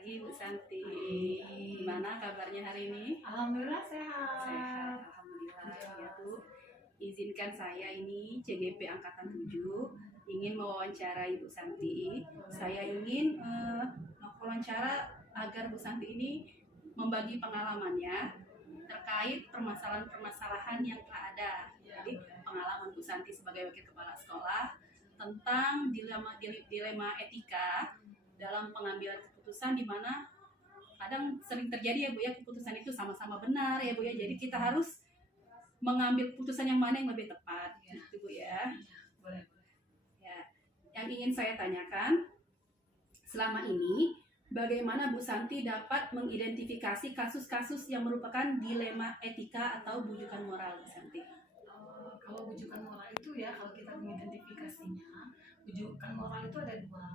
pagi Bu Santi. Gimana kabarnya hari ini? Alhamdulillah sehat. Sehat, alhamdulillah. Ya Bu, izinkan saya ini CGP Angkatan 7 ingin mewawancarai Bu Santi. Saya ingin mewawancara agar Bu Santi ini membagi pengalamannya terkait permasalahan-permasalahan yang telah ada. Jadi pengalaman Bu Santi sebagai wakil kepala sekolah tentang dilema etika dalam pengambilan keputusan, di mana kadang sering terjadi ya Bu ya, keputusan itu sama-sama benar ya Bu ya, jadi kita harus mengambil keputusan yang mana yang lebih tepat gitu Bu ya. Boleh. Ya, yang ingin saya tanyakan, selama ini bagaimana Bu Santi dapat mengidentifikasi kasus-kasus yang merupakan dilema etika atau bujukan moral Bu Santi? Kalau bujukan moral itu ya, kalau kita mengidentifikasinya, bujukan moral itu ada dua.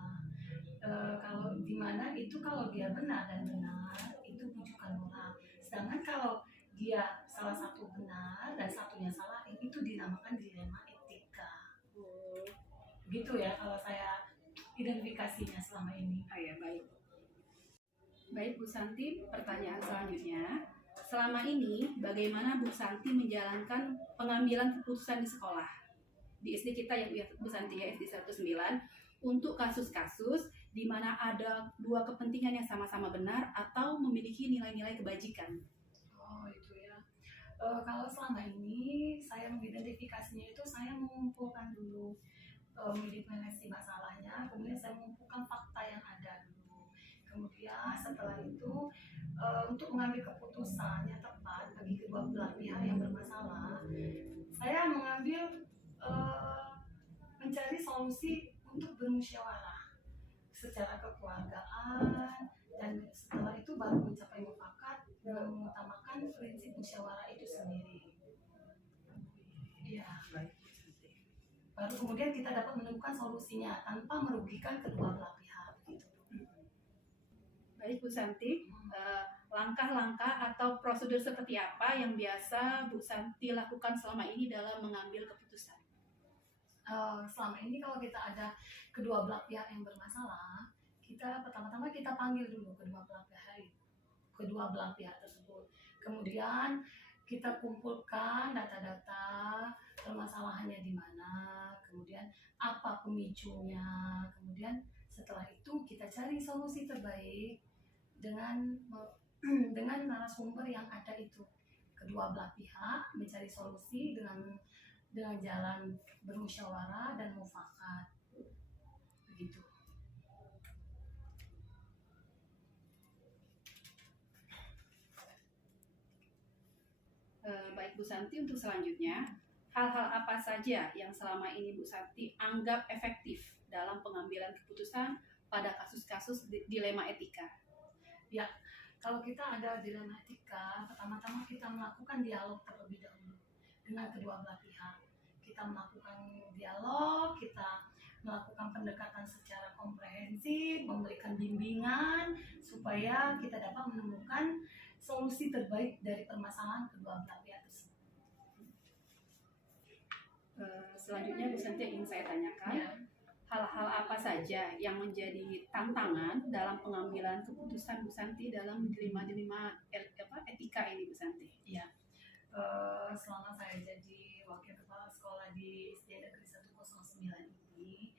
Kalau di mana itu kalau dia benar dan benar itu bujukan moral. Sedangkan kalau dia salah satu benar dan satunya salah, itu dinamakan dilema etika. Gitu ya kalau saya identifikasinya selama ini. Oh ya, baik. Baik Bu Santi, pertanyaan selanjutnya. Selama ini bagaimana Bu Santi menjalankan pengambilan keputusan di sekolah? Di SD kita ya Bu Santi ya, SD 109, untuk kasus-kasus di mana ada dua kepentingan yang sama-sama benar atau memiliki nilai-nilai kebajikan. Oh itu ya. Kalau selama ini saya mengidentifikasinya itu saya mengumpulkan dulu mengidentifikasi masalahnya, kemudian saya mengumpulkan fakta yang ada dulu. Kemudian setelah itu untuk mengambil keputusan yang tepat bagi kedua belah pihak yang bermasalah, saya mengambil mencari solusi untuk bermusyawarah secara kekeluargaan, dan setelah itu baru mencapai mufakat dengan mengutamakan prinsip musyawarah itu sendiri. Iya. Baru kemudian kita dapat menemukan solusinya tanpa merugikan kedua belah pihak. Gitu. Baik Bu Santi, langkah-langkah atau prosedur seperti apa yang biasa Bu Santi lakukan selama ini dalam mengambil keputusan? Selama ini kalau kita ada kedua belah pihak yang bermasalah, kita pertama-tama kita panggil dulu kedua belah pihak tersebut. Kemudian kita kumpulkan data-data permasalahannya di mana, kemudian apa pemicunya, kemudian setelah itu kita cari solusi terbaik dengan narasumber yang ada itu. Kedua belah pihak mencari solusi dengan jalan bermusyawarah dan mufakat, begitu. Baik Bu Santi, untuk selanjutnya, hal-hal apa saja yang selama ini Bu Santi anggap efektif dalam pengambilan keputusan pada kasus-kasus dilema etika? Ya, kalau kita ada dilema etika, pertama-tama kita melakukan dialog terlebih dahulu dengan kedua belah pihak. Kita melakukan dialog, kita melakukan pendekatan secara komprehensif, memberikan bimbingan supaya kita dapat menemukan solusi terbaik dari permasalahan kedua belah pihak tersebut. Selanjutnya Bu Santi ingin saya tanyakan, Ya. hal-hal apa saja yang menjadi tantangan dalam pengambilan keputusan Bu Santi dalam dilema etika ini Bu Santi? Ya. Selama saya jadi wakil kepala sekolah di SD Negeri 109 ini,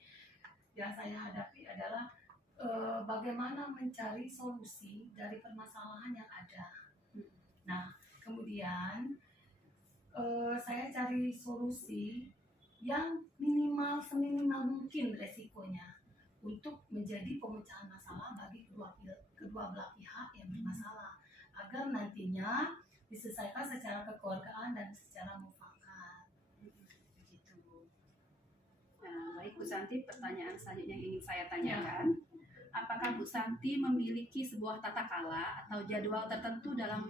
yang saya hadapi adalah bagaimana mencari solusi dari permasalahan yang ada. Nah, kemudian saya cari solusi yang seminimal mungkin resikonya untuk menjadi pemecahan masalah bagi kedua belah pihak yang bermasalah, agar nantinya diselesaikan secara kekeluargaan dan secara mufakat. Begitu. Nah, baik Bu Santi, pertanyaan selanjutnya yang ingin saya tanyakan, apakah Bu Santi memiliki sebuah tata kala atau jadwal tertentu dalam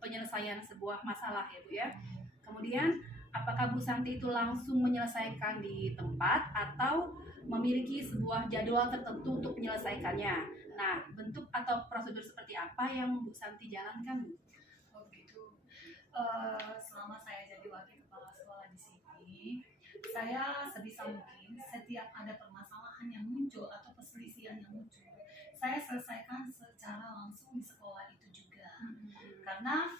penyelesaian sebuah masalah ya Bu ya? Kemudian apakah Bu Santi itu langsung menyelesaikan di tempat atau memiliki sebuah jadwal tertentu untuk menyelesaikannya? Nah, bentuk atau prosedur seperti apa yang Bu Santi jalankan Bu? Oh begitu. Selama saya jadi wakil kepala sekolah di sini, saya sebisa mungkin setiap ada permasalahan yang muncul atau perselisihan yang muncul, saya selesaikan secara langsung di sekolah itu juga. Hmm. Karena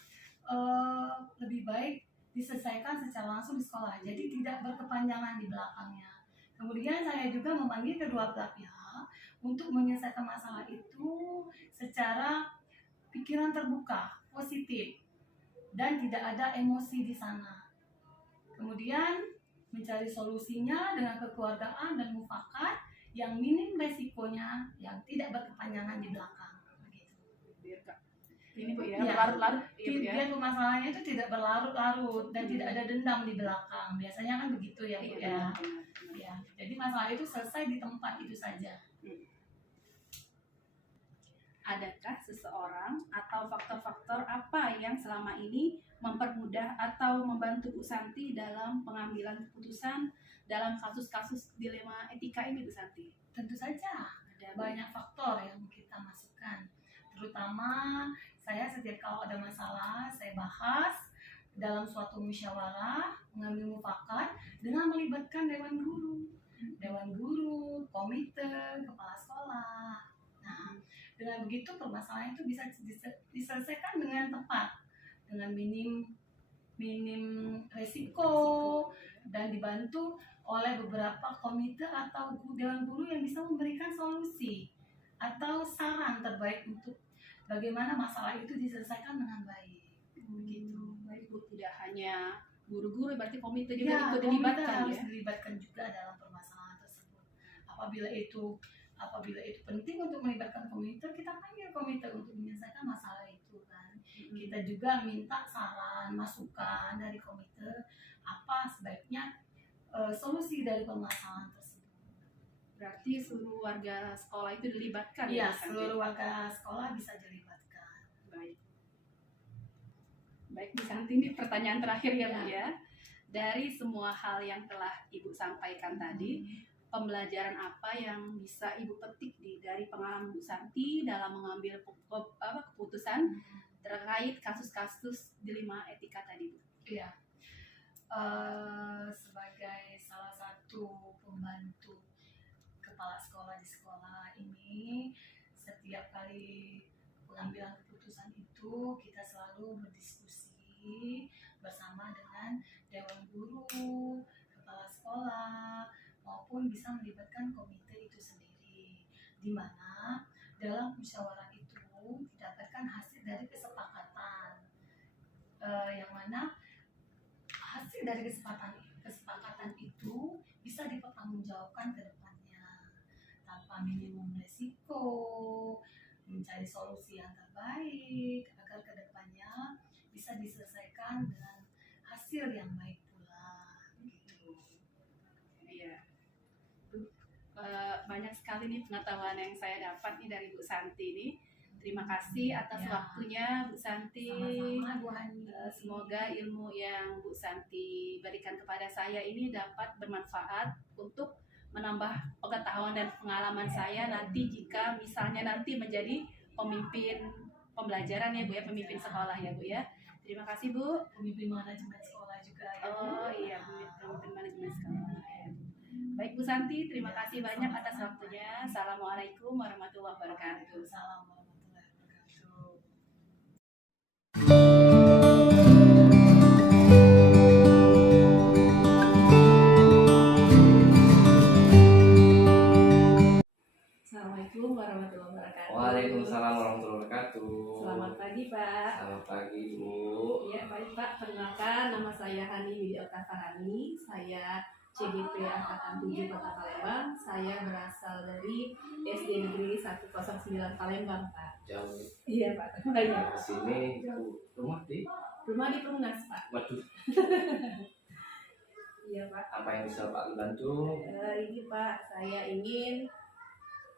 lebih baik diselesaikan secara langsung di sekolah, jadi tidak berkepanjangan di belakangnya. Kemudian saya juga memanggil kedua belah pihak untuk menyelesaikan masalah itu secara pikiran terbuka, positif, dan tidak ada emosi di sana. Kemudian mencari solusinya dengan kekeluargaan dan mufakat yang minim resikonya, yang tidak berkepanjangan di belakang. Begitu. Ini Bu ya, Iya. berlarut-larut ya Bu ya. Biar permasalahannya itu tidak berlarut-larut dan tidak ada dendam di belakang. Biasanya kan begitu ya Bu ya. Ya, jadi masalah itu selesai di tempat itu saja. Adakah seseorang atau faktor-faktor apa yang selama ini mempermudah atau membantu Bu Santi dalam pengambilan keputusan dalam kasus-kasus dilema etika ini Bu Santi? Tentu saja Ada banyak faktor yang kita masukkan. Terutama saya setiap kalau ada masalah saya bahas dalam suatu musyawarah, mengambil mufakat dengan melibatkan dewan guru, komite, kepala sekolah. Nah, dengan begitu permasalahan itu bisa diselesaikan dengan tepat, dengan minim resiko, dan dibantu oleh beberapa komite atau dewan guru yang bisa memberikan solusi atau saran terbaik untuk bagaimana masalah itu diselesaikan dengan baik. Begitu. Baik Bu, tidak hanya guru-guru, berarti komite Ya, juga ikut komite dilibatkan harus ya. dilibatkan juga dalam permasalahan tersebut. Apabila itu penting untuk melibatkan komite, kita panggil komite untuk menyelesaikan masalah itu kan. Kita juga minta saran, masukan dari komite apa sebaiknya solusi dari permasalahan tersebut. Berarti seluruh warga sekolah itu dilibatkan Iya, Bu Santi? seluruh warga sekolah bisa dilibatkan. Baik. Baik Bu Santi, ini pertanyaan terakhir ya Bu ya. Dari semua hal yang telah Ibu sampaikan tadi, pembelajaran apa yang bisa Ibu petik dari pengalaman Bu Santi dalam mengambil keputusan terkait kasus-kasus dilema etika tadi Bu? Iya. Sebagai salah satu pembantu kepala sekolah di sekolah ini, setiap kali pengambilan keputusan itu kita selalu berdiskusi bersama dengan dewan guru, kepala sekolah, maupun bisa melibatkan komite itu sendiri, di mana dalam musyawarah itu didapatkan hasil dari kesepakatan, yang mana hasil dari kesepakatan itu bisa dipertanggungjawabkan ke depannya tanpa minimum resiko, mencari solusi yang terbaik agar ke depannya bisa diselesaikan dengan hasil yang baik pula. Gitu. Iya. Banyak sekali nih pengetahuan yang saya dapat nih dari Bu Santi nih. Terima kasih atas Ya. waktunya Bu Santi. Sama-sama Bu Hani. Semoga ilmu yang Bu Santi berikan kepada saya ini dapat bermanfaat untuk menambah pengetahuan dan pengalaman saya nanti jika misalnya nanti menjadi pemimpin pembelajaran ya Bu ya, pemimpin sekolah ya Bu ya. Terima kasih Bu. Pemimpin manajemen sekolah juga ya. Oh iya, pemimpin manajemen sekolah ya. Baik Bu Santi, terima kasih banyak atas waktunya. Assalamualaikum warahmatullahi wabarakatuh. Assalamualaikum warahmatullahi wabarakatuh. Assalamualaikum warahmatullahi wabarakatuh. Waalaikumsalam warahmatullahi wabarakatuh. Selamat pagi Pak. Selamat pagi Bu. Ya baik Pak, perkenalkan nama saya Hani Widi Oktafarani. Saya CGP Angkatan 7 Kota Palembang. Saya berasal dari SD Negeri 109 Palembang Pak. Jauh. Iya Pak. Banyak. Ke sini jauh. Rumah di? Rumah di Perumnas Pak. Waduh. Iya Pak. Apa yang bisa Pak bantu? Ini Pak, saya ingin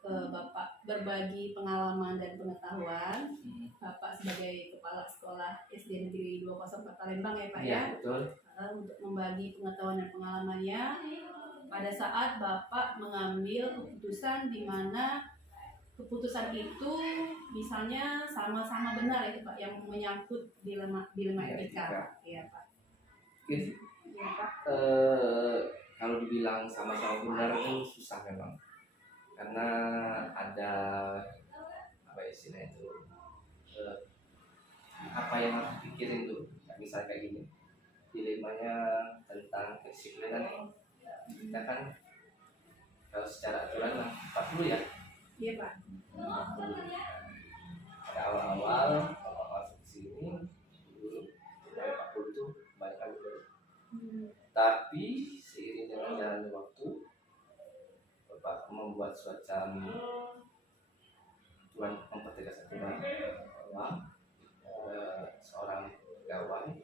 Bapak berbagi pengalaman dan pengetahuan. Bapak sebagai kepala sekolah SD Negeri 204 Palembang ya Pak ya. Iya betul. Untuk membagi pengetahuan dan pengalamannya pada saat Bapak mengambil keputusan di mana keputusan itu misalnya sama-sama benar itu Pak yang menyangkut dilema etika. Iya Pak. Oke. Iya Pak. Kalau dibilang sama-sama benar itu susah memang. Karena ada yang harus dipikirin tuh. Nah, misalnya kayak gini, dilemanya tentang kedisiplinan nih. Kita kan kalau secara aturan lah 40 ya. Iya Pak. 40. Pada awal-awal masuk sini dulu 40 itu banyak kali dulu. Tapi seiring dengan jalannya waktu, Bapak membuat semacam Tuhan mempertegas aturan bahwa seorang pegawai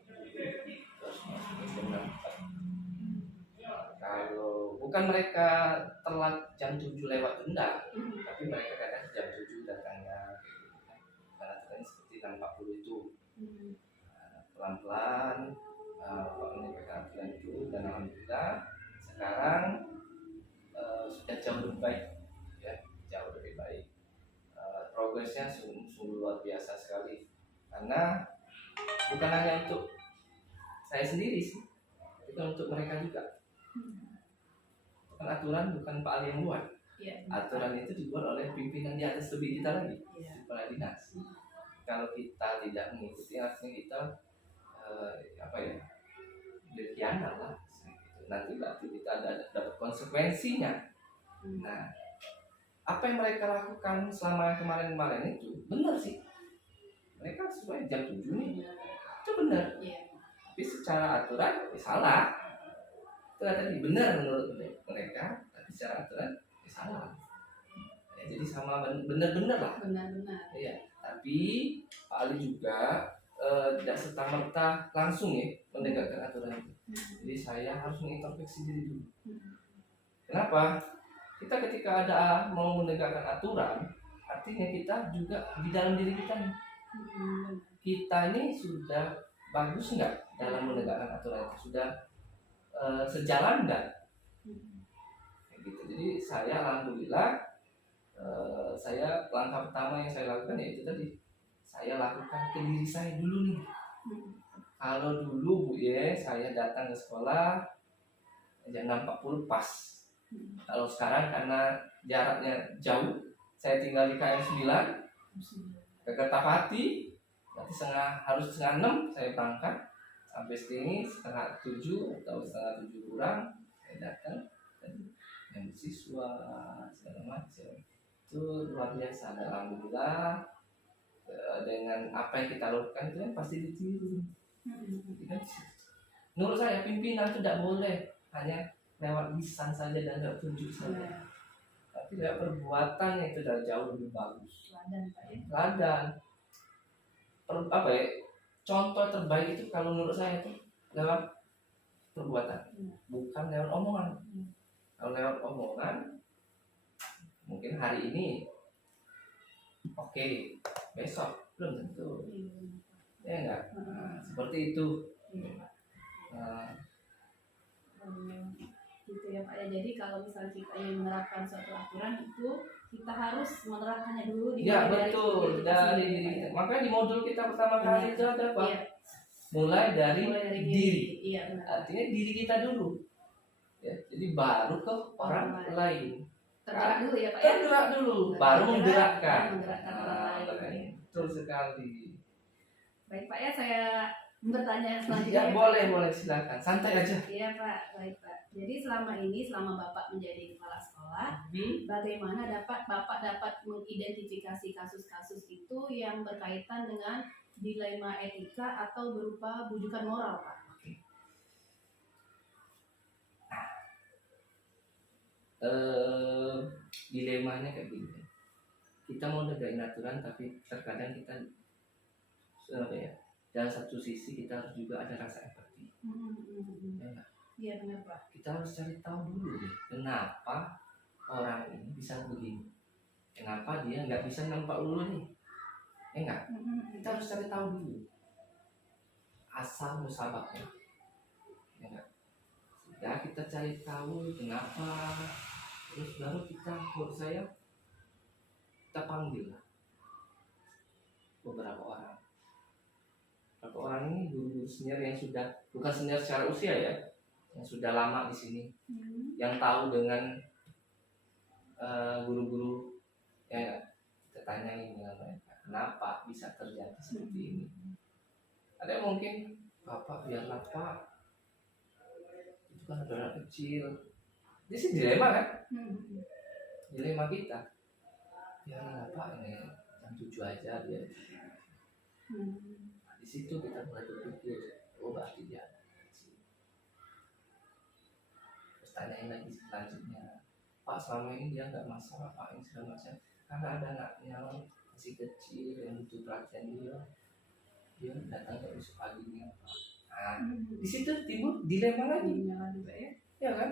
terus masuk jam 4. Kalau bukan mereka telat jam 7 lewat enggak, tapi mereka kadang jam 7 datangnya karena aturannya seperti 40 itu. Pelan-pelan menegakkan aturan itu, dan alhamdulillah sekarang sudah jauh lebih baik ya, jauh lebih baik. Progresnya sungguh luar biasa sekali, karena bukan hanya untuk saya sendiri sih, itu untuk mereka juga. Bukan aturan, bukan Pak Ali yang buat. Aturan itu dibuat oleh pimpinan di atas lebih kita lagi, kepala dinas. Kalau kita tidak mengikuti, artinya kita berkhianat lah. Nanti berarti kita dapat konsekuensinya. Nah, apa yang mereka lakukan selama kemarin-kemarin itu benar sih. Mereka sesuai jam 7 nih, itu benar. Tapi secara aturan salah. Itu tadi benar menurut mereka, tapi secara aturan salah. Ya, jadi sama benar-benar lah. Benar-benar. Iya. Tapi Pak Ali juga tidak serta-merta langsung ya menegakkan aturan itu. Jadi saya harus mengintrospeksi diri dulu. Kenapa? Kita ketika ada mau menegakkan aturan, artinya kita juga di dalam diri kita nih. Kita ini sudah bagus nggak dalam menegakkan aturan itu? Sudah sejalan nggak? Gitu. Jadi saya alhamdulillah, saya langkah pertama yang saya lakukan yaitu tadi, saya lakukan ke diri saya dulu nih. Kalau dulu Bu ya, saya datang ke sekolah jam 6.40 pas. Kalau sekarang karena jaraknya jauh, saya tinggal di KM 9 ke Kertapati, nanti harus setengah 6 saya berangkat sampai sini setengah 7 atau setengah 7 kurang saya datang dan yang siswa segala macam. Itu luar biasa. Alhamdulillah dengan apa yang kita lakukan itu kan pasti ditiru. Menurut saya pimpinan itu tidak boleh hanya lewat lisan saja dan tidak tunjuk saja, tapi lewat perbuatannya itu sudah jauh lebih bagus. Ladan, contoh terbaik itu kalau menurut saya itu lewat perbuatan, bukan lewat omongan. Kalau lewat omongan, mungkin hari ini oke, besok belum tentu. Ya enggak? Seperti itu. Gitu ya Pak ya. Jadi kalau misalnya kita ingin menerapkan suatu aturan itu kita harus menerapkannya dulu di betul dari diri kita. Makanya di modul kita pertama kali itu ada apa? Mulai dari diri. Iya, benar. Artinya diri kita dulu. Ya, jadi baru ke orang lain. Tergerak dulu ya Pak ya. Tergerak dulu, baru menggerakkan. Orang lain. Betul sekali. Baik Pak ya, saya bertanya Ya, selanjutnya. boleh silakan, santai aja. Iya Pak, baik Pak. Jadi selama Bapak menjadi kepala sekolah, bagaimana Bapak dapat mengidentifikasi kasus-kasus itu yang berkaitan dengan dilema etika atau berupa bujukan moral Pak? Dilemanya kayak gini. Kita mau negain aturan, tapi terkadang kita dalam satu sisi kita harus juga ada rasa empati. Iya benar Pak. Kita harus cari tahu dulu nih, kenapa orang ini bisa begini, kenapa dia nggak bisa nampak dulu nih, enggak? Kita harus cari tahu dulu asal musababnya, enggak? Ya kita cari tahu kenapa, terus baru menurut saya kita panggil lah beberapa orang. Beberapa orang ini guru-guru senior yang sudah, bukan senior secara usia ya, yang sudah lama di sini, yang tahu dengan guru-guru, ya kita tanyain dengan mereka kenapa bisa terjadi seperti ini. Ada yang mungkin, Bapak biarlah Pak, itu kan ada anak kecil. Ini sih dilema kan? Dilema kita. Biarlah Pak, ini jam 7 aja biar. Di situ kita mulai berpikir, oh berarti dia anak kecil. Terus tanyain lagi selanjutnya, Pak selama ini dia nggak masalah Pak, ini segala macam. Karena ada anaknya masih kecil yang butuh perhatian dia datang ke besok paginya Pak. Nah, di situ timbul dilema lagi, ya kan?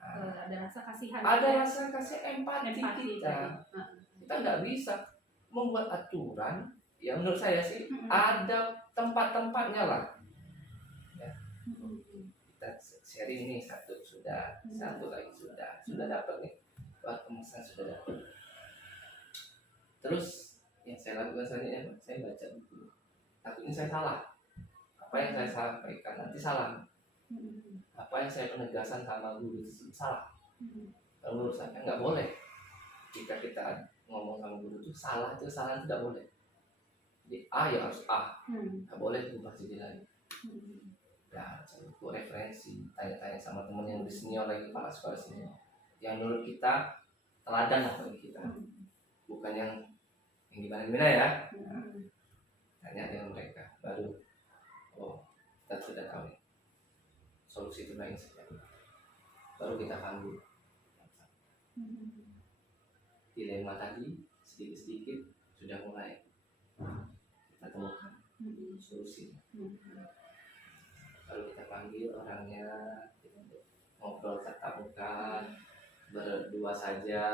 Nah, Ada rasa kasihan. ada rasa kasih empati Empati kita. tadi. Kita nggak bisa membuat aturan yang menurut saya sih ada tempat-tempatnya lah. Ya. Kita sharing ini satu sudah, satu lagi sudah dapat nih, buat kemasan sudah dapat. Terus yang saya lakukan selanjutnya, saya baca buku. Takutnya saya salah. Apa yang saya sampaikan nanti salah. Apa yang saya penegasan sama guru itu salah. Kalau menurut saya nggak boleh. Jika kita ngomong sama guru itu salah tidak boleh. Jadi A ya harus A, nggak boleh berubah jadi lain. Ya, buku referensi, tanya-tanya sama teman yang lebih senior lagi, kepala sekolah senior, yang menurut kita teladan lah bagi kita, bukan yang gimana ya. Tanya dengan mereka, baru oh kita sudah tahu nih solusi terbaik saja. Baru kita panggil. Dilema tadi sedikit-sedikit sudah mulai kita temukan solusi. Lalu kita panggil orangnya, kita ngobrol tatap muka, berdua saja,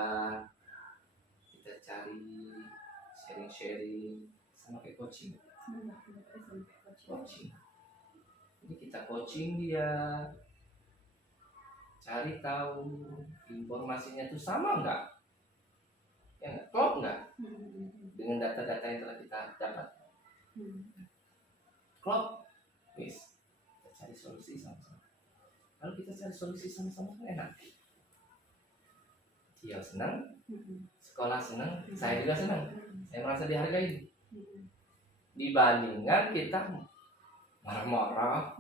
kita cari sharing-sharing sama kayak coaching. Jadi kita coaching dia, cari tahu informasinya itu sama enggak, ya enggak, klop enggak dengan data-data yang telah kita dapat. Klop, wis, kita cari solusi sama-sama. Kalau kita cari solusi sama-sama kan enak. Dia senang, sekolah senang, saya juga senang. Saya merasa dihargai. Dibandingkan kita marah-marah,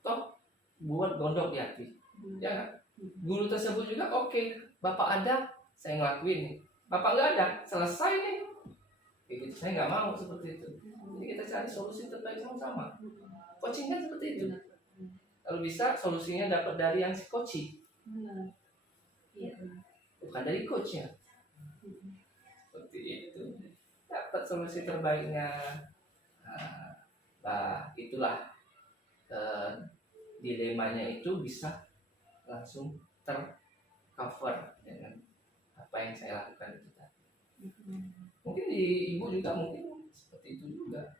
toh buat gondok di hati, ya kan? Guru tersebut juga oke, Bapak ada, saya ngelakuin nih. Bapak nggak ada, selesai nih. Kayak gitu, saya nggak mau seperti itu. Jadi kita cari solusi terbaik sama-sama. Coaching kan seperti itu. Kalau bisa solusinya dapat dari yang si coaching, bukan dari coachnya. Seperti itu. Dapat solusi terbaiknya. Nah, itulah dilemanya itu bisa langsung tercover dengan apa yang saya lakukan itu tadi. Mungkin di ibu juga mungkin seperti itu juga.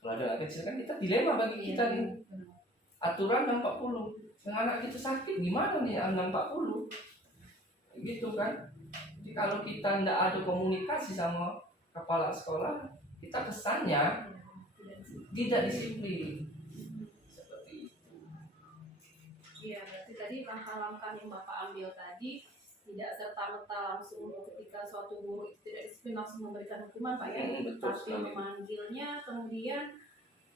Kalau ada anak kecil kan kita dilema bagi kita nih. Aturan 640. Yang anak kita sakit gimana nih 640? Gitu kan. Jadi kalau kita tidak ada komunikasi sama kepala sekolah, kita kesannya tidak disiplin. Seperti itu. Iya, berarti tadi langkah-langkah yang Bapak ambil tadi tidak serta-merta langsung ketika suatu guru itu tidak disiplin langsung memberikan hukuman Pak ya, tapi memanggilnya kemudian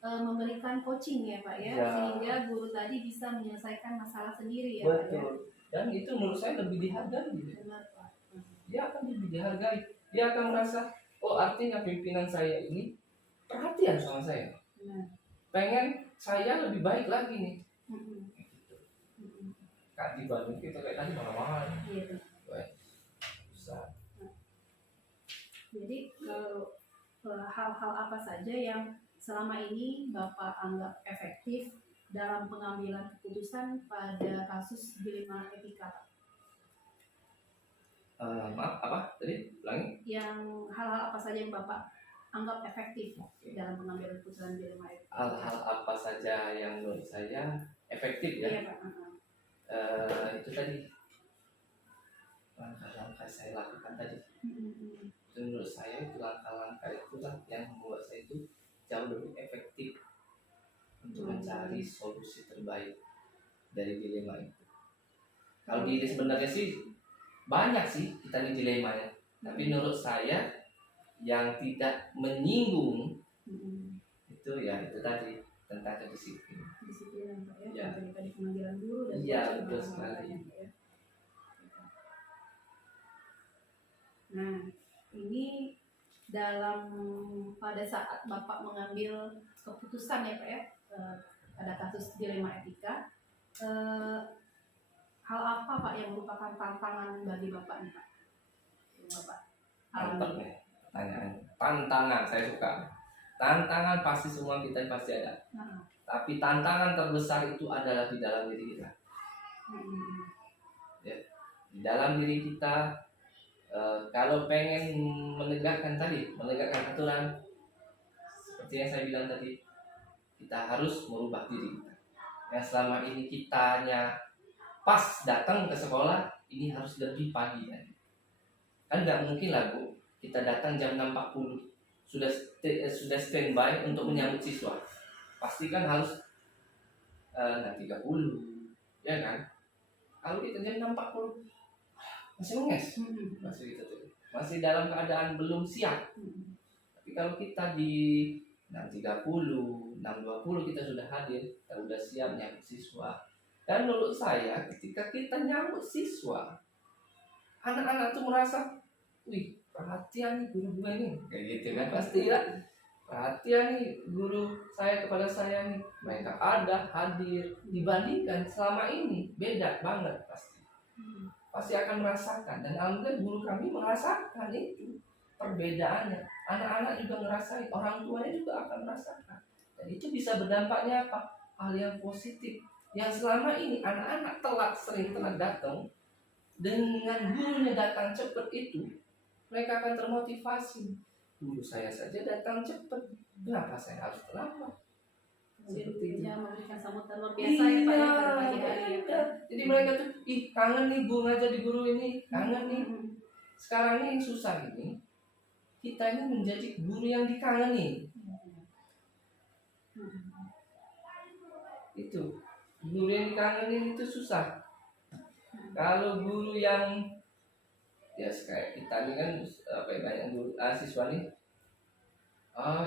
memberikan coaching ya Pak ya, sehingga guru tadi bisa menyelesaikan masalah sendiri ya Pak ya. Dan itu menurut saya lebih dihargai. Benar Pak. Dia akan lebih dihargai. Dia akan merasa, oh artinya pimpinan saya ini perhatian sama saya. Pengen saya lebih baik lagi nih. Kan dibanding kita kayak tadi marah-marah. Iya. Susah. Jadi hal-hal apa saja yang selama ini Bapak anggap efektif dalam pengambilan keputusan pada kasus dilema etika Pak? Maaf, apa tadi? Ulangi. Yang hal-hal apa saja yang Bapak anggap efektif dalam pengambilan keputusan dilema etika? Hal-hal apa saja yang menurut saya efektif ya? Iya Pak. Itu tadi langkah-langkah saya lakukan tadi. Itu menurut saya itu langkah-langkah itulah yang membuat saya itu jauh lebih efektif untuk mencari solusi terbaik dari dilema itu. Kalau di sebenarnya sih banyak sih kita di dilemanya, tapi menurut saya yang tidak menyinggung itu ya itu tadi tentang kedisiplinan. Disiplin Pak ya, Ya. tadi pemanggilan guru dan Iya, juga betul pengawalan, sekali. Pak ya. Nah, ini dalam pada saat Bapak mengambil keputusan ya Pak ya, pada kasus dilema etika, hal apa Pak yang merupakan tantangan bagi Bapak nih Pak? Yang Bapak Mantap alami. nih pertanyaan. Tantangan saya suka. Tantangan pasti semua kita pasti ada. Nah, Tapi tantangan terbesar itu adalah di dalam diri kita. hmm, Di dalam diri kita kalau pengen menegakkan aturan seperti yang saya bilang tadi, kita harus merubah diri kita. Yang selama ini kitanya pas datang ke sekolah ini harus lebih pagi tadi. Kan nggak mungkin lah Bu, kita datang jam 6.40 sudah standby untuk menyambut siswa. Pasti kan harus 6.30, ya kan? Kalau kita jam 6.40 masih menges, masih gitu tuh, masih dalam keadaan belum siap. Tapi kalau kita di 6.30, 6.20 kita sudah hadir, kita sudah siap nyambut siswa. Dan menurut saya ketika kita nyambut siswa, anak-anak tuh merasa, wih perhatian nih guru gue nih, kayak gitu kan pasti ya. Perhatian nih guru saya kepada saya nih, mereka ada hadir dibandingkan selama ini beda banget pasti akan merasakan. Dan alhamdulillah guru kami merasakan itu perbedaannya, anak-anak juga ngerasain, orang tuanya juga akan merasakan, dan itu bisa berdampaknya apa, hal yang positif. Yang selama ini anak-anak sering telat datang, dengan gurunya datang cepat itu mereka akan termotivasi. Guru saya saja datang cepat, kenapa saya harus terlambat? Seperti itu. Ya, memberikan sambutan luar biasa ya Pak ya pada pagi hari ya Pak. Jadi mereka tuh, ih kangen nih guru ngajar di guru ini, kangen nih. Sekarang ini yang susah ini, kita ini menjadi guru yang dikangeni. Itu guru yang dikangenin itu susah. Kalau guru yang ya kayak kita ini kan apa ya, banyak guru siswa nih,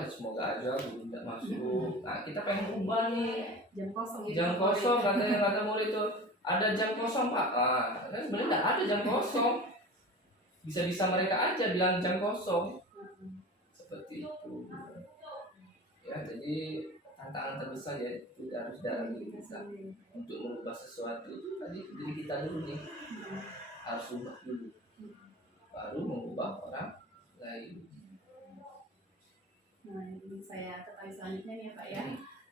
semoga aja guru tidak masuk. Nah kita pengen ubah nih, Jam kosong gitu. jam kosong katanya kata murid itu ada jam kosong Pak. Kan sebenarnya tidak ada jam kosong, bisa mereka aja bilang jam kosong seperti itu. Ya jadi tantangan terbesar ya itu harus dalam diri kita untuk merubah sesuatu itu tadi diri kita dulu nih, harus ubah dulu baru mengubah orang lain. Nah, ini saya ketahui selanjutnya nih ya Pak ya.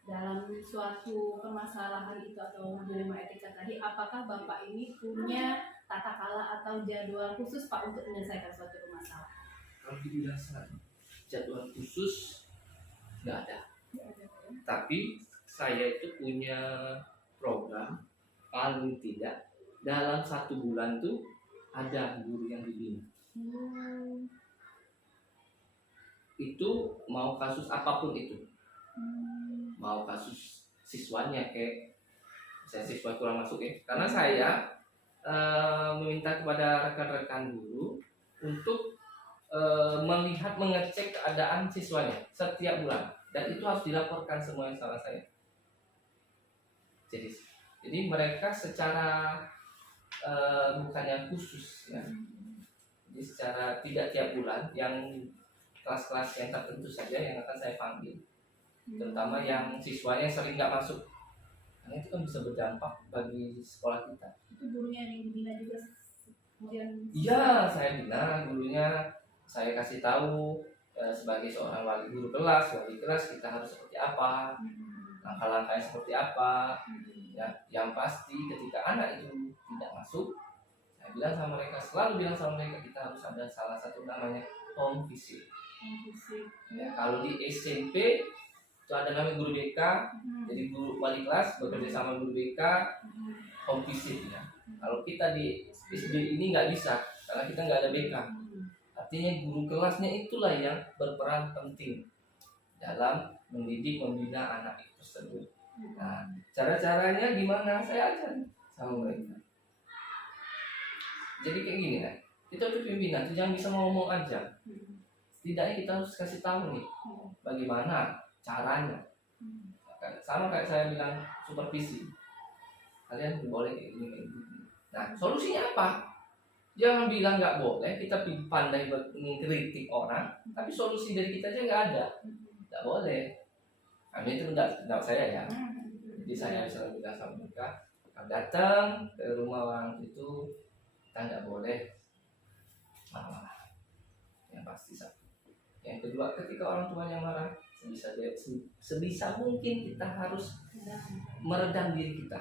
Dalam suatu permasalahan itu atau dilema etika tadi, apakah Bapak ini punya tata kala atau jadwal khusus Pak untuk menyelesaikan suatu permasalahan? Kalau dibilang jadwal khusus nggak ada. Tapi saya itu punya program, paling tidak dalam 1 bulan tuh ada guru yang dibina. Itu mau kasus apapun itu, mau kasus siswanya kayak saya siswa kurang masuk ya, karena saya meminta kepada rekan-rekan guru untuk melihat mengecek keadaan siswanya setiap bulan, dan itu harus dilaporkan semua yang salah saya. Jadi mereka secara bukannya khusus ya, jadi secara tidak tiap bulan, yang kelas-kelas yang tertentu saja yang akan saya panggil, terutama yang siswanya sering nggak masuk, karena itu kan bisa berdampak bagi sekolah kita. Itu gurunya yang dibina juga kemudian? Iya, saya bina gurunya, saya kasih tahu sebagai seorang wali kelas kita harus seperti apa, langkah-langkahnya seperti apa. Ya, yang pasti ketika anak itu tidak masuk, saya bilang sama mereka, selalu bilang sama mereka, kita harus ada salah satu namanya home visit. Ya, kalau di SMP itu ada namanya guru BK, jadi guru wali kelas bekerja sama guru BK, home visit ya. Kalau kita di SD ini nggak bisa, karena kita nggak ada BK. Artinya guru kelasnya itulah yang berperan penting dalam mendidik, membina anak itu tersebut. Nah, cara-caranya gimana saya ajarin sama mereka. Jadi kayak gini kan, kita tuh pimpinan tuh jangan bisa ngomong aja. Setidaknya kita harus kasih tahu nih bagaimana caranya. Sama kayak saya bilang supervisi, kalian boleh kayak gini, kayak gini. Nah, solusinya apa? Jangan bilang nggak boleh, kita pandai mengkritik orang, tapi solusi dari kita aja nggak ada. Nggak boleh. Kami itu enggak saya ya. Jadi saya selalu bilang sama mereka, datang ke rumah orang itu, kita nggak boleh marah-marah. Yang pasti satu. Yang kedua, ketika orang tuanya marah, sebisa mungkin kita harus meredam diri kita.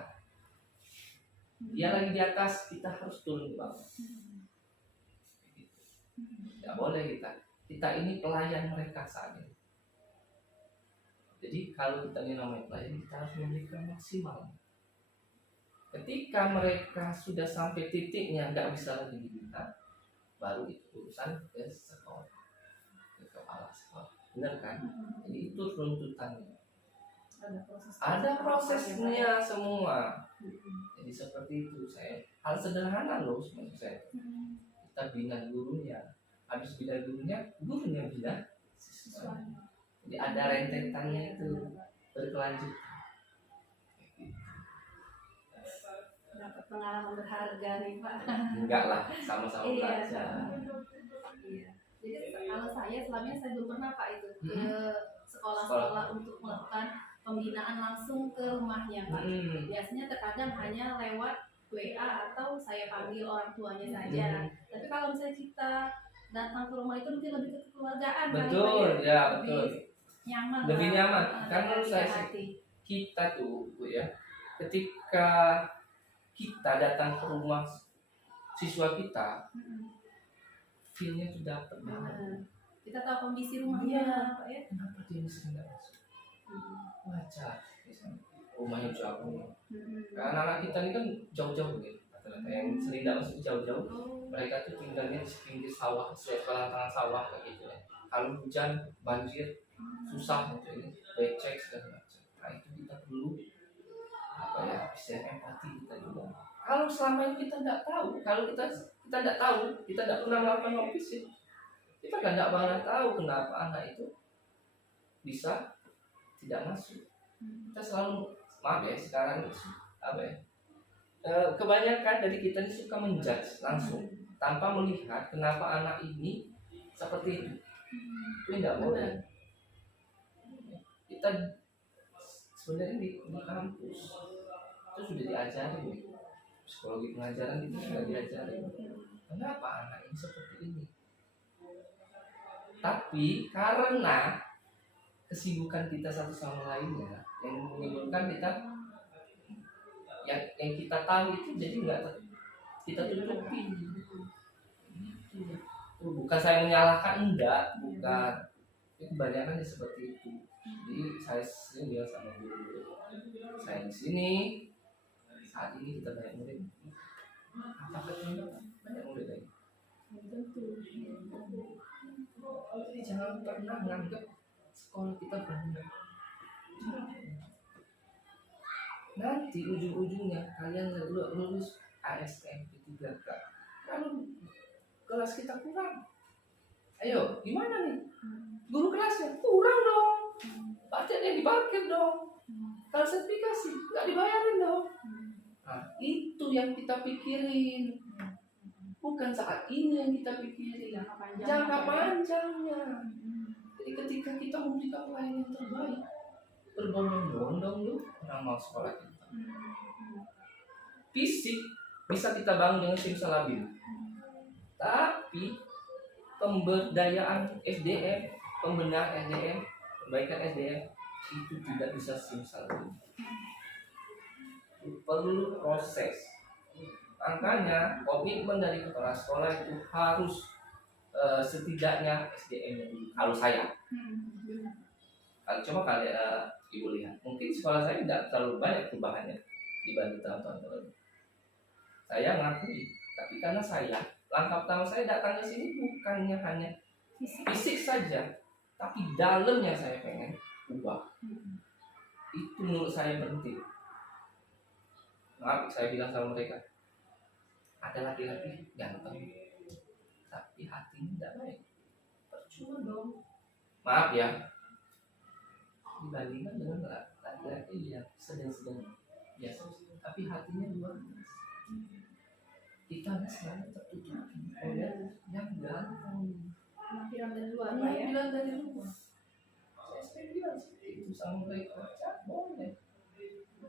Dia lagi di atas, kita harus turun ke bawah. Tidak boleh kita ini pelayan mereka saat ini. Jadi kalau kita ini namanya pelayan, kita harus memberikan maksimal. Ketika mereka sudah sampai titiknya nggak bisa lagi diminta, baru itu urusan ke sekolah, ke kepala sekolah. Benar kan? Jadi itu runtutannya. Ada prosesnya semua. Jadi seperti itu. Hal sederhana loh maksud saya. Kita bina gurunya, habis bina gurunya bina siswanya. Jadi ada rentetannya itu berkelanjutan. Dapat pengalaman berharga nih Pak. Enggak lah, sama-sama belajar. Iya. Jadi kalau selama ini saya belum pernah Pak itu ke sekolah-sekolah untuk melakukan pembinaan langsung ke rumahnya Pak. Biasanya terkadang hanya lewat WA atau saya panggil orang tuanya saja. Tapi kalau misalnya kita datang ke rumah itu mungkin lebih ke kekeluargaan. Betul, ya betul. Nyaman. Lebih nyaman. Karena kita tuh ya, ketika kita datang ke rumah siswa kita, feel-nya tuh dapat banget. Kita tahu kondisi rumahnya, Pak ya. Kenapa dia mesti nggak masuk? Wajar, rumahnya jauh. Karena anak kita ini kan jauh-jauh nih, rata-rata yang sering nggak masuk jauh-jauh. Mereka tuh tinggalnya di pinggir sawah, sebelah sawah kayak gitu ya. Kalau hujan, banjir, susah untuk ini, becek segala macam. Nah itu kita perlu bisa empati kita juga. Kalau selama ini kita nggak tahu, kalau kita nggak tahu, kita nggak pernah melakukan novis, kita kan nggak pernah tahu kenapa anak itu bisa tidak masuk. Kita selalu maaf ya sekarang kebanyakan dari kita ini suka menjudge langsung tanpa melihat kenapa anak ini seperti itu. Itu tidak boleh. Kita sebenarnya di kampus itu sudah diajarin, psikologi pengajaran itu sudah diajarin kenapa anak ini seperti ini. Tapi karena kesibukan kita satu sama lainnya yang menimbulkan yang kita tahu itu jadi nggak kita tutupin. Bukan saya menyalahkan, enggak, bukan. Kebanyakan ya seperti itu. Jadi saya sering bilang sama guru, saya di sini saat ini kita banyak murid. Apakah banyak murid lagi? Jadi jangan pernah menganggap sekolah kita banyak. Nanti ujung-ujungnya kalian lulus ASN P3K. Kalau kelas kita kurang, ayo gimana nih? Guru kelasnya kurang dong. Budgetnya diparkir dong. Kalau sertifikasi nggak dibayarin dong. Nah, itu yang kita pikirin. Bukan saat ini yang kita pikirin. Jangka panjangnya. Jadi ketika kita memberikan pelayanan yang terbaik, berbondong-bondong lu orang mau sekolah kita. Fisik bisa kita bangun dengan simsalabim. Tapi pemberdayaan SDM, pembenahan SDM, perbaikan SDM itu tidak bisa simsalabim. Perlu proses. Makanya komitmen dari kepala sekolah itu harus setidaknya SDM-nya dulu. Kalau saya, coba kalian ibu lihat, mungkin sekolah saya tidak terlalu banyak perubahannya dibanding tahun-tahun lalu. Saya ngakui, tapi karena langkah pertama saya datang ke sini bukannya hanya fisik saja, tapi dalamnya saya pengen ubah. Itu menurut saya penting. Maaf, saya bilang sama mereka, ada laki-laki ganteng, tapi hatinya tidak baik. Percuma dong. Maaf ya, dibandingkan dengan laki-laki yang sedang-sedang biasa, tapi hatinya luar biasa. Kita selalu tertutupi oleh yang ganteng, Penampilan dari luar yang ya. bilang dari luar. Saya bilang seperti itu sama mereka, boleh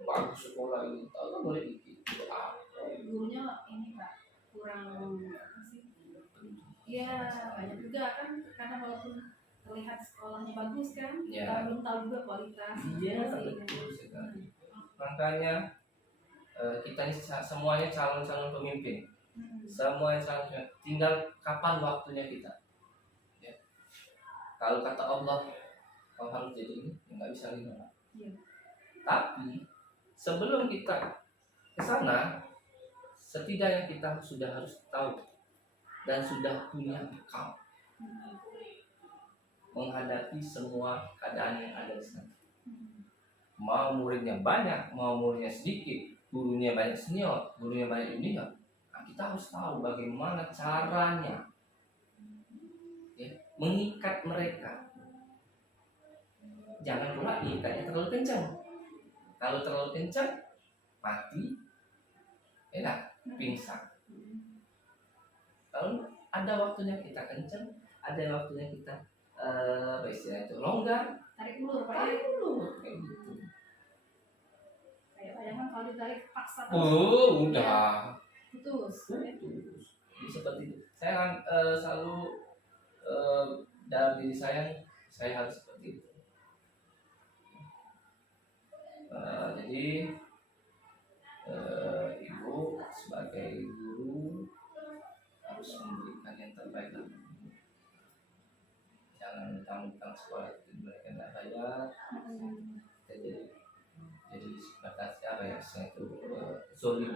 bagus sekolah ini, tahu boleh dikit. Gurunya ini Pak kurang apa sih? Ya banyak juga kan, karena walaupun terlihat sekolahnya bagus kan, Ya. kita belum tahu juga kualitas. Iya, sih. betul sekali. Makanya kita ini semuanya calon-calon pemimpin. Semuanya calon, tinggal kapan waktunya kita. Ya. Kalau kata Allah, kau harus jadi ini, ya nggak bisa lima. Iya. Tapi sebelum kita ke sana, setidaknya kita sudah harus tahu dan sudah punya bekal menghadapi semua keadaan yang ada di sana. Mau muridnya banyak, mau muridnya sedikit, gurunya banyak senior, gurunya banyak junior, nah, kita harus tahu bagaimana caranya ya, mengikat mereka. Jangan pula ikatnya terlalu kencang. Kalau terlalu kencang, mati, enak, pingsan. Kalau ada waktunya kita kencang, ada waktunya kita apa istilahnya itu longgar, Tarik ulur Pak ya. tarik dulu kayak gitu. Kayak bayangkan kalau ditarik paksa Oh, udah. putus. Ya. Jadi seperti itu. Saya kan selalu dalam diri saya harus seperti itu. Jadi ibu sebagai guru harus memberikan yang terbaik dalam hidup. Jangan mentang-mentang sekolah itu mereka nggak bayar, kita jadi sebatas apa ya, saya itu zolim.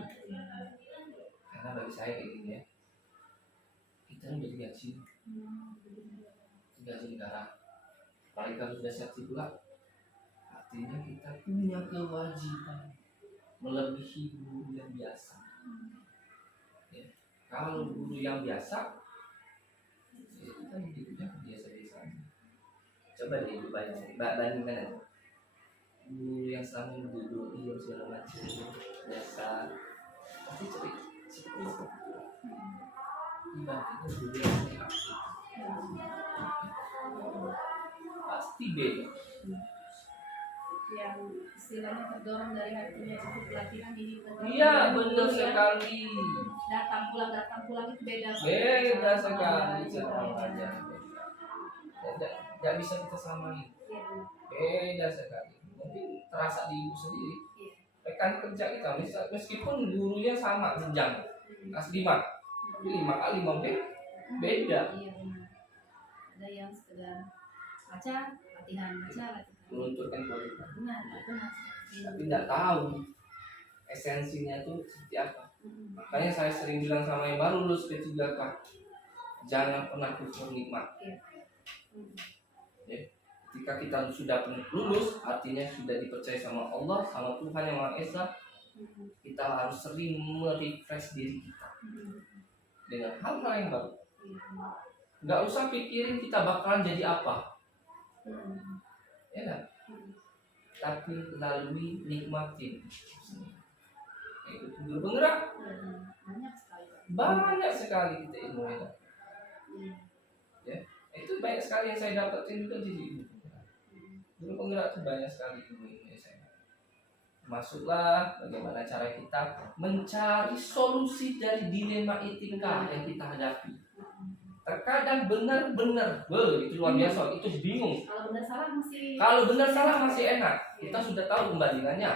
Karena bagi saya kayak gini ya, kita udah digaji negara, mereka sudah siap pula. Artinya kita punya kewajiban melebihi guru yang biasa. Ya. Kalau guru yang biasa, ya kita hidupnya biasa-biasa aja. Coba deh bandingkan aja. Guru yang selama duduk diam segala macam biasa, pasti seperti itu. Dibandingkan guru yang aktif, pasti beda. Yang istilahnya terdorong dari hatinya cukup pelatihan ini. Iya, benar sekali. Datang pulang itu beda. Beda sekali caranya. Tidak bisa kita samain. Beda sekali. Mungkin terasa di ibu sendiri. Rekan kerja kita, meskipun gurunya sama jenjang, kelas 5, tapi 5 kali beda. Iya benar. Ada yang sekedar baca, latihan. Menuntutkan kualitas. Benar, benar. Tapi tidak tahu esensinya itu seperti apa. Makanya saya sering bilang sama yang baru lulus P3K, jangan pernah kufur nikmat. Ya. Ketika kita sudah lulus, artinya sudah dipercaya sama Allah, sama Tuhan yang Maha Esa, kita harus sering merefresh diri kita dengan hal-hal yang baru. Nggak usah pikirin kita bakalan jadi apa, ya kan? Tapi lalui nikmatin. Itu dulu penggerak. Banyak sekali kita ilmu itu. Ya, itu banyak sekali yang saya dapatin juga di sini. Dulu penggerak itu banyak sekali ilmu saya. Masuklah bagaimana cara kita mencari solusi dari dilema etika yang kita hadapi. Terkadang benar-benar, itu luar biasa, itu bingung. Kalau benar salah masih enak, kita sudah tahu pembandingannya.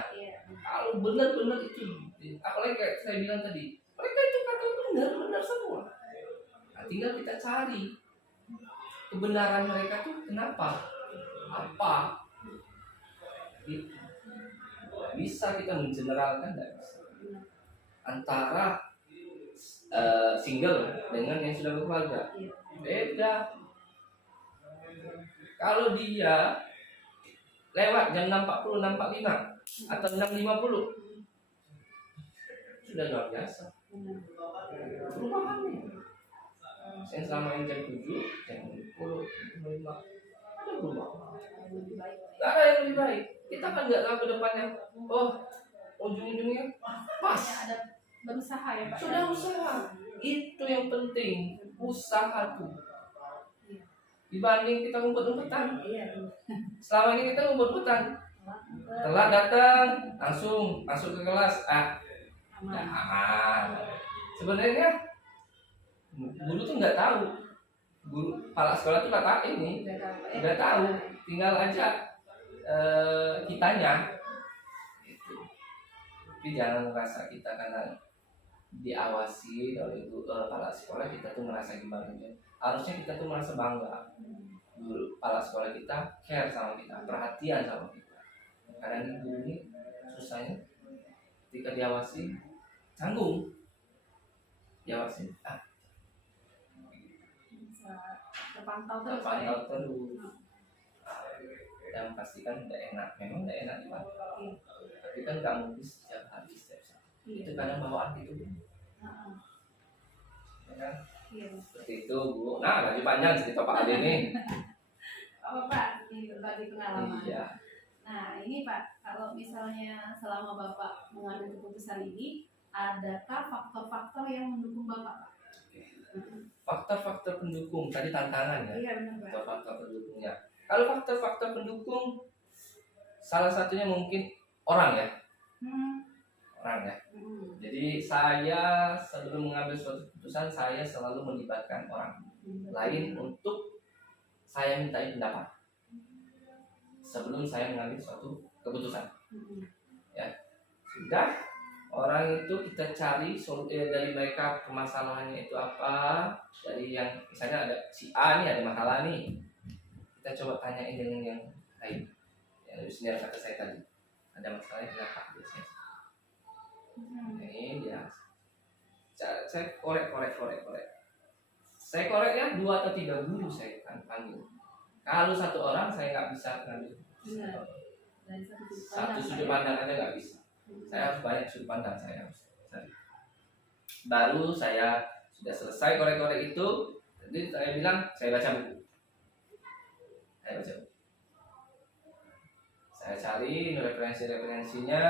Kalau benar-benar itu, apalagi kayak saya bilang tadi, mereka itu kata benar semua. Nah, tinggal kita cari kebenaran mereka itu kenapa, apa. Gitu. Bisa kita mengeneralkan, tidak bisa. Antara single dengan yang sudah berkeluarga beda. Kalau dia lewat jam 6.40, 6.45 atau 6.50 sudah luar biasa perubahannya. Yang selama ini jam 7, jam 10, jam 5 ada perubahan. Gak ada yang lebih baik. Kita kan nggak tahu ke depannya. Oh, ujung-ujungnya pas. Ada berusaha ya Pak. Sudah usaha. Itu yang penting. Usaha tuh. Dibanding kita ngumpet-ngumpetan. Iya. Selama ini kita ngumpet-ngumpetan. Telat datang, langsung masuk ke kelas. Nggak aman. Sebenarnya guru tuh nggak tahu. Guru kepala sekolah tuh nggak tahu ini. Nggak tahu. Tinggal aja kitanya. Gitu. Tapi jangan merasa kita karena diawasi oleh kepala sekolah kita tuh merasa gimana. Harusnya kita tuh merasa bangga. Guru kepala sekolah kita care sama kita, perhatian sama kita. Kadang guru ini susahnya ketika diawasi canggung. Diawasi Terpantau terus Pak ya. terpantau terus. Dan pastikan tidak enak, memang tidak enak dipantau. Tapi kan nggak mungkin setiap hari setiap saat. Itu kadang bawaan gitu. Ya kan? Iya. Seperti itu Bu. Nah lagi panjang cerita Pak Ade nih. Apa Pak? Ini berbagi pengalaman. Iya. Nah ini Pak, kalau misalnya selama Bapak mengambil keputusan ini, adakah faktor-faktor yang mendukung Bapak Pak? Faktor-faktor pendukung tadi tantangan ya. Iya benar Pak. Faktor-faktor pendukungnya. Kalau faktor-faktor pendukung, salah satunya mungkin orang ya. Orang ya. Jadi saya sebelum mengambil suatu keputusan, saya selalu melibatkan orang lain untuk saya mintai pendapat sebelum saya mengambil suatu keputusan. Ya, sudah orang itu kita cari dari mereka permasalahannya itu apa, dari yang misalnya ada si A nih ada masalah nih, kita coba tanyain dengan yang lain. Ya, lebih senior kata saya tadi ada masalahnya kenapa biasanya. Ini dia. Saya korek. Saya koreknya 2 atau 3 guru saya kan panggil. Kalau satu orang saya nggak bisa ngambil. Benar. Dari Satu sudut pandang aja nggak bisa. Saya harus banyak sudut pandang saya harus cari. Baru saya sudah selesai korek-korek itu, jadi saya bilang saya baca buku. Saya cari referensinya,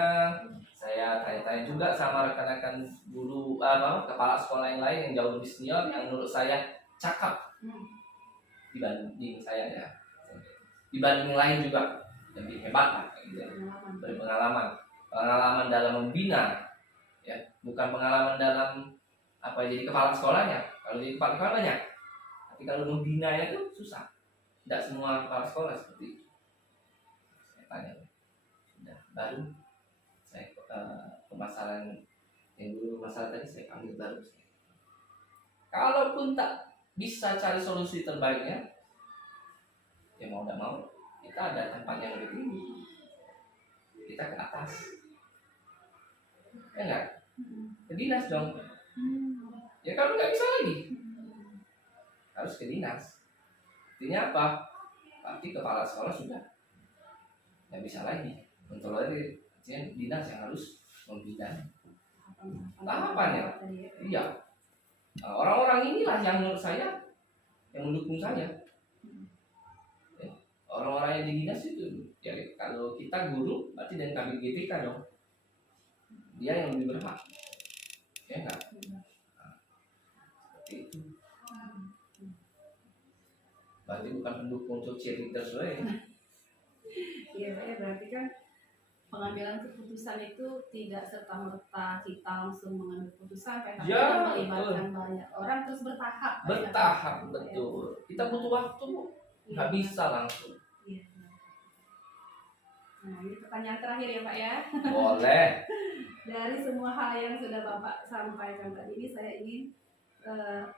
saya tanya-tanya juga sama rekan-rekan guru kepala sekolah yang lain yang jauh lebih senior yang menurut saya cakap dibanding saya ya, dibanding lain juga lebih hebat lah gitu. Berpengalaman dalam membina ya, bukan pengalaman dalam jadi kepala sekolahnya. Kalau jadi kepala sekolah banyak, tapi kalau membinanya itu susah. Tidak semua kepala sekolah seperti itu. Saya tanya, sudah baru saya permasalahan yang dulu masalah tadi saya ambil baru. Kalaupun tak bisa cari solusi terbaiknya, ya mau tidak mau kita ada tempat yang lebih tinggi, kita ke atas, ya enggak? Ke dinas dong. Ya kalau nggak bisa lagi, harus ke dinas. Artinya apa? Pasti kepala sekolah sudah nggak bisa lagi. Mentolerir, dinas yang harus membina. Tahapannya, iya. Nah, orang-orang inilah yang menurut saya yang mendukung saya. Ya, orang-orang yang di dinas itu, ya kalau kita guru, berarti dan kami GTK dong. Dia yang lebih berhak, ya enggak? Nah, seperti itu. Berarti bukan pendukung untuk cheerleader ya. Iya, berarti kan pengambilan keputusan itu tidak serta-merta kita langsung mengambil keputusan, tapi Ya, melibatkan banyak orang terus bertahap. Bertahap, betul. Kita butuh waktu, nggak bisa langsung. Iya. Nah, ini pertanyaan terakhir ya Pak ya. Boleh. Dari semua hal yang sudah Bapak sampaikan tadi ini, saya ingin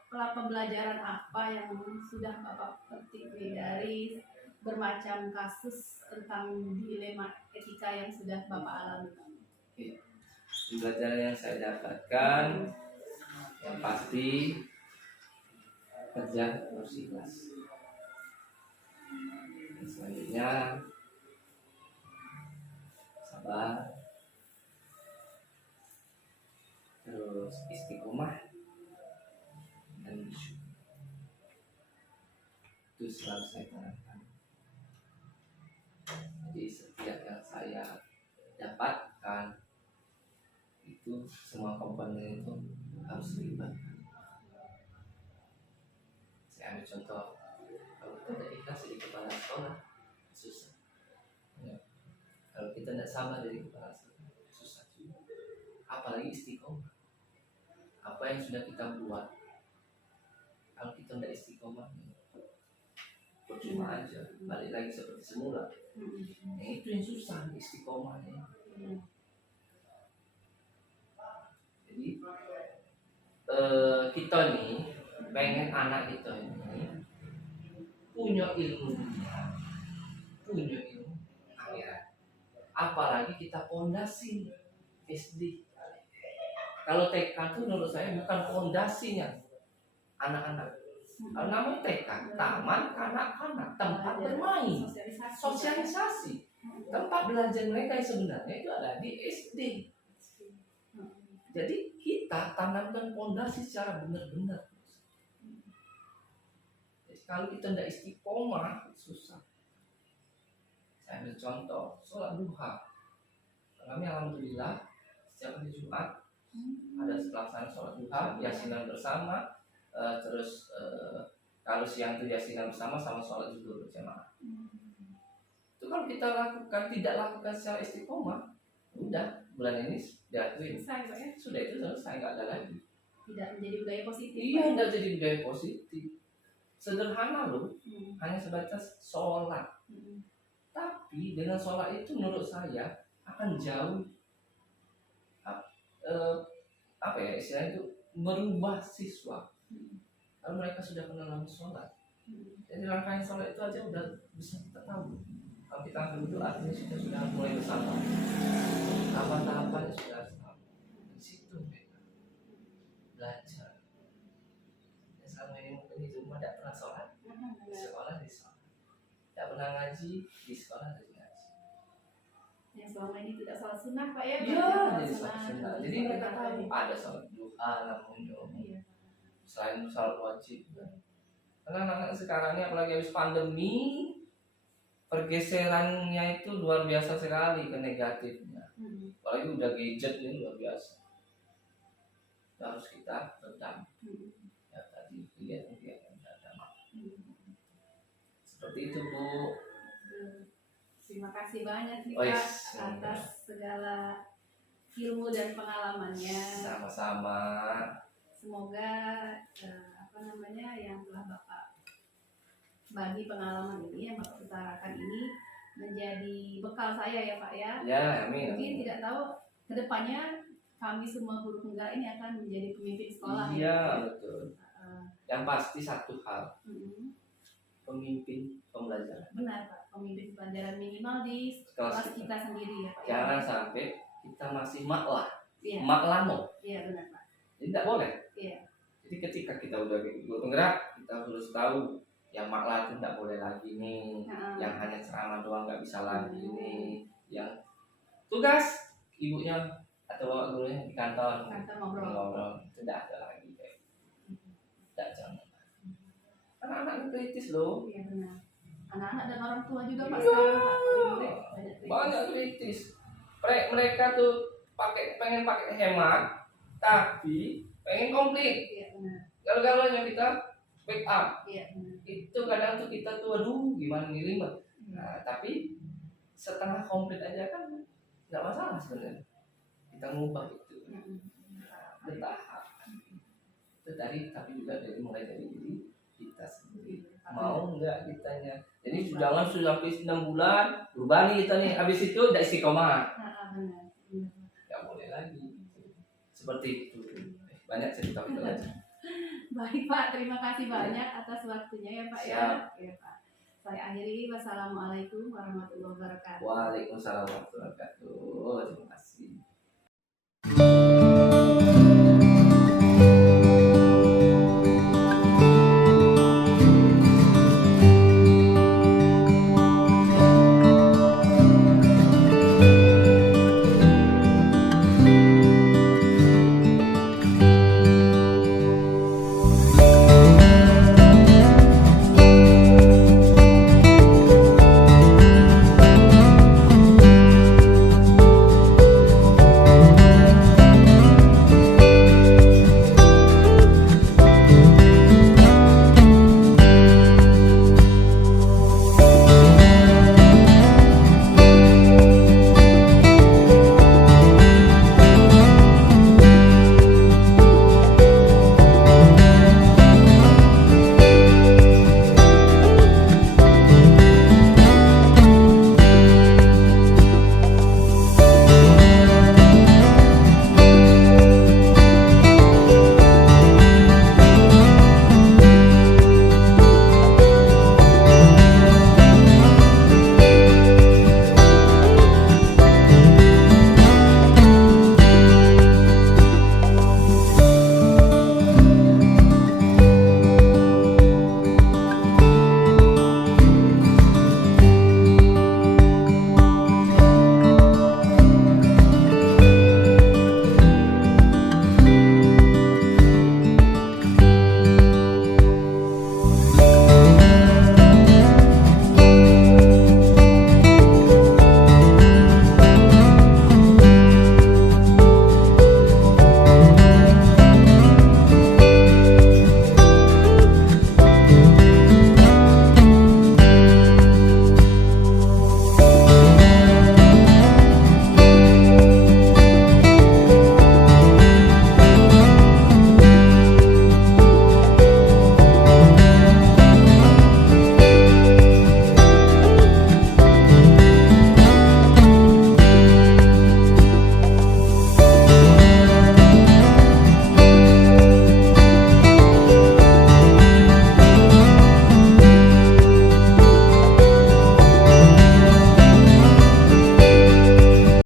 pembelajaran apa yang sudah Bapak petik dari bermacam kasus tentang dilema etika yang sudah Bapak alami? Pembelajaran yang saya dapatkan yang pasti kerja harus ikhlas. Selanjutnya sabar, terus istiqomah dan bersyukur. Itu selalu saya tanamkan. Jadi setiap yang saya dapatkan itu semua komponen itu harus dilibatkan. Saya ambil contoh, kalau kita tidak ikhlas jadi kepala sekolah susah ya. Kalau kita tidak sabar jadi kepala sekolah susah juga, apalagi istiqomah. Apa yang sudah kita buat kalau kita tidak istiqomah percuma aja, balik lagi seperti semula. Yang itu yang susah istiqomahnya. Jadi kita nih pengen anak kita ini punya ilmu dunia, punya ilmu akhirat. Apalagi kita pondasi SD. Kalau TK itu menurut saya bukan pondasinya anak-anak. Kalau namanya TK, taman kanak-kanak, tempat bermain, sosialisasi, tempat belajar mereka yang sebenarnya itu ada di SD. Jadi kita tanamkan pondasi secara benar-benar. Jadi kalau kita tidak istiqomah susah. Saya ambil contoh sholat duha. Kami alhamdulillah setiap hari Jumat ada pelaksanaan sholat duha, yasinan bersama, terus kalau siang itu yasinan bersama sama sholat zuhur berjamaah. Itu kalau kita lakukan, tidak lakukan secara istiqomah, udah bulan ini diakuin sudah itu selesai, nggak ada lagi. Tidak menjadi budaya positif. Iya, tidak jadi budaya positif. Sederhana loh, hanya sebatas sholat. Tapi dengan sholat itu menurut saya akan jauh apa ya istilahnya itu merubah siswa. Kalau mereka sudah kenal nama sholat, jadi rangkaian sholat itu aja udah bisa kita tahu. Kalau kita ambil dulu artinya sudah mulai bersama. Tahapan-tahapannya sudah tahu. Di situ mereka belajar. Dan selama ini mungkin di rumah tidak pernah sholat, di sekolah di sholat. Tidak pernah ngaji, di sekolah di ngaji. Yang selama ini tidak sholat sunnah Pak ya? Iya, jadi sholat sunnah. Jadi mereka tahu ada sholat duha namanya. Selain sholat wajib. Karena anak-anak sekarang ini apalagi habis pandemi, pergeserannya itu luar biasa sekali ke negatifnya. Apalagi udah gadget ini luar biasa. Itu harus kita redam. Ya tadi kegiatan-kegiatan agama. Seperti itu Bu. Terima kasih banyak nih Oh, Pak yes. atas segala ilmu dan pengalamannya. Sama-sama. Semoga yang telah Bapak bagi pengalaman ini yang Bapak utarakan ini menjadi bekal saya ya Pak ya. Ya, amin. Mungkin tidak tahu kedepannya kami semua guru penggerak ini akan menjadi pemimpin sekolah. Iya, ya, Pak, ya. betul. Yang pasti satu hal, pemimpin pembelajaran. Benar Pak, pemimpin pembelajaran minimal di kelas kita sendiri ya Pak. Jangan sampai kita masih maklah, Iya. maklamo. Iya benar Pak. Jadi tidak boleh. Iya. Jadi ketika kita udah guru penggerak, kita harus tahu yang maklah itu tidak boleh lagi nih, yang hanya ceramah doang nggak bisa lagi nih, yang tugas ibunya atau gurunya di kantor ngobrol tidak ada lagi kayak tidak jangan. Anak-anak kritis loh. Iya benar. Anak-anak dan orang tua juga Pak Iya. sekarang Pak. Banyak kritis. Mereka tuh pengen pakai hemat, tapi pengen komplit. Iya benar. Galau-galaunya kita back up. Iya benar. Itu kadang tuh kita tuh aduh gimana nih ribet. Nah, tapi setengah komplit aja kan nggak masalah sebenarnya. Kita ngubah itu. Bertahap. Itu dari tapi juga dari mulai dari diri kita sendiri. Mau nggak kitanya. Jadi jangan sudah sampai 6 bulan berubah nih kita nih. Habis itu tidak istiqomah. Benar. Nggak boleh lagi. Seperti itu. Banyak cerita kita aja. Baik Pak, terima kasih banyak atas waktunya ya Pak ya. Siap. Ya Pak. Saya akhiri, wassalamualaikum warahmatullahi wabarakatuh. Waalaikumsalam warahmatullahi wabarakatuh. Terima kasih.